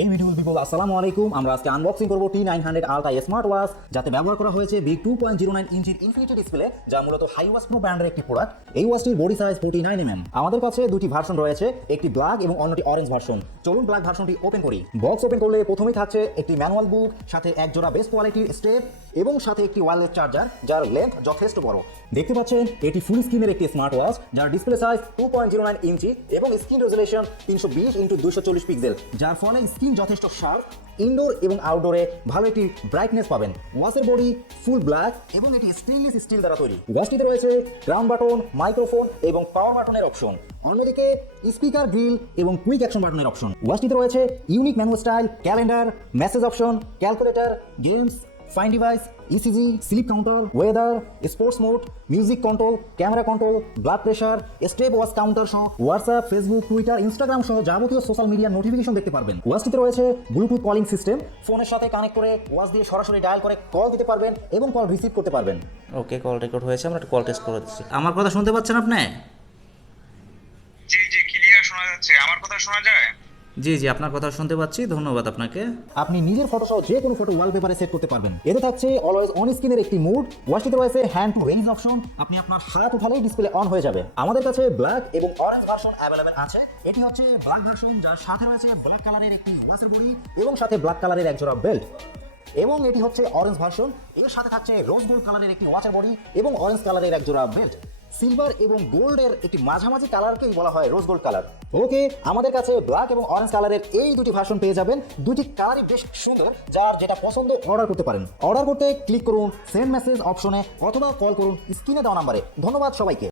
এই ভিডিওর পিপল আসসালামু আলাইকুম। আমরা আজকে আনবক্সিং করব T900 আলট্রা স্মার্ট ওয়াচ, যাতে ব্যবহার করা হয়েছে বিগ 2.09 ইঞ্চির ইনফিনিটি ডিসপ্লে, যা মূলত হাই ওয়াচ প্রো ব্র্যান্ডের একটি প্রোডাক্ট। এই ওয়াচটির বডি সাইজ 49 mm। আমাদের কাছে দুটি ভার্সন রয়েছে, একটি ব্ল্যাক এবং অন্যটি অরেঞ্জ ভার্সন। চলুন ব্ল্যাক ভার্সনটি ওপেন করি। বক্স ওপেন করলে প্রথমেই থাকছে একটি ম্যানুয়াল বুক, সাথে এক জোড়া বেস্ট কোয়ালিটির স্টেপ এবং সাথে একটি ওয়্যারলেস চার্জার, যার লেন্থ যথেষ্ট বড়। দেখতে পাচ্ছেন এটি ফুল স্ক্রিনের একটি স্মার্ট ওয়াচ, যার ডিসপ্লে সাইজ 2.09 ইঞ্চি এবং স্ক্রিন রেজোলিউশন 320x240 পিক্সেল, যার ফলে স্ক্রিন যথেষ্ট শার্প। ইনডোর এবং আউটডোরে ভালো একটি ব্রাইটনেস পাবেন। ওয়াচের বডি ফুল ব্ল্যাক এবং এটি স্টেনলেস স্টিল দ্বারা তৈরি। ওয়াচটিতে রয়েছে গ্রাউন্ড বাটন, মাইক্রোফোন এবং পাওয়ার বাটনের অপশন। অন্যদিকে স্পিকার, গ্রিল এবং কুইক অ্যাকশন বাটনের অপশন। ওয়াচটিতে রয়েছে unique manual style, calendar, message option, calculator, games, find device, ECG, sleep counter, weather, sports mode, music control, camera control, blood pressure, step watch counter সহ WhatsApp, Facebook, Twitter, Instagram সহ যাবতীয় social মিডিয়ার notification দেখতে পারবেন। ওয়াচটিতে রয়েছে Bluetooth calling system, ফোনের সাথে connect করে ওয়াচ দিয়ে সরাসরি ডায়াল করে কল দিতে পারবেন এবং কল রিসিভ করতে পারবেন। ওকে, কল রেকর্ড হয়েছে, আমরা একটা কল টেস্ট করে দিচ্ছি। আমার কথা শুনতে পাচ্ছেন আপনি? জি জি, ক্লিয়ার শোনা যাচ্ছে। আমার কথা শোনা যায়? জি জি, আপনার কথা শুনতে পাচ্ছি, ধন্যবাদ আপনাকে। আপনি নিজের ফটো সহ যে কোনো ফটো ওয়ালপেপারে সেট করতে পারবেন। এতে থাকছে অলওয়েজ অন স্ক্রিনের একটি মোড। ওয়াচটিতে রয়েছে হ্যান্ড টু রেইজ অপশন, আপনি আপনার হাত উঠালেই ডিসপ্লে অন হয়ে যাবে। আমাদের কাছে ব্ল্যাক এবং অরেঞ্জ ভার্সন অ্যাভেলেবেল আছে। এটি হচ্ছে ব্ল্যাক ভার্সন, যার সাথে রয়েছে ব্ল্যাক কালারের একটি ওয়াচের বডি এবং সাথে ব্ল্যাক কালারের একজোড়া বেল্ট। এবং এটি হচ্ছে অরেঞ্জ ভার্সন, এর সাথে থাকছে রোজ গোল্ড কালারের একটি ওয়াচের বডি এবং অরেঞ্জ কালারের একজোড়া বেল্ট। সিলভার এবং গোল্ডের একটি মাঝামাঝি কালারকেই বলা হয় রোজ গোল্ড কালার। ওকে, আমাদের কাছে ব্ল্যাক এবং অরেঞ্জ কালারের এই দুটি ভার্সন পেয়ে যাবেন। দুটি কালারই বেশ সুন্দর, যার যেটা পছন্দ অর্ডার করতে পারেন। অর্ডার করতে ক্লিক করুন সেন্ড মেসেজ অপশনে অথবা কল করুন স্ক্রিনে দেওয়া নাম্বারে। ধন্যবাদ সবাইকে।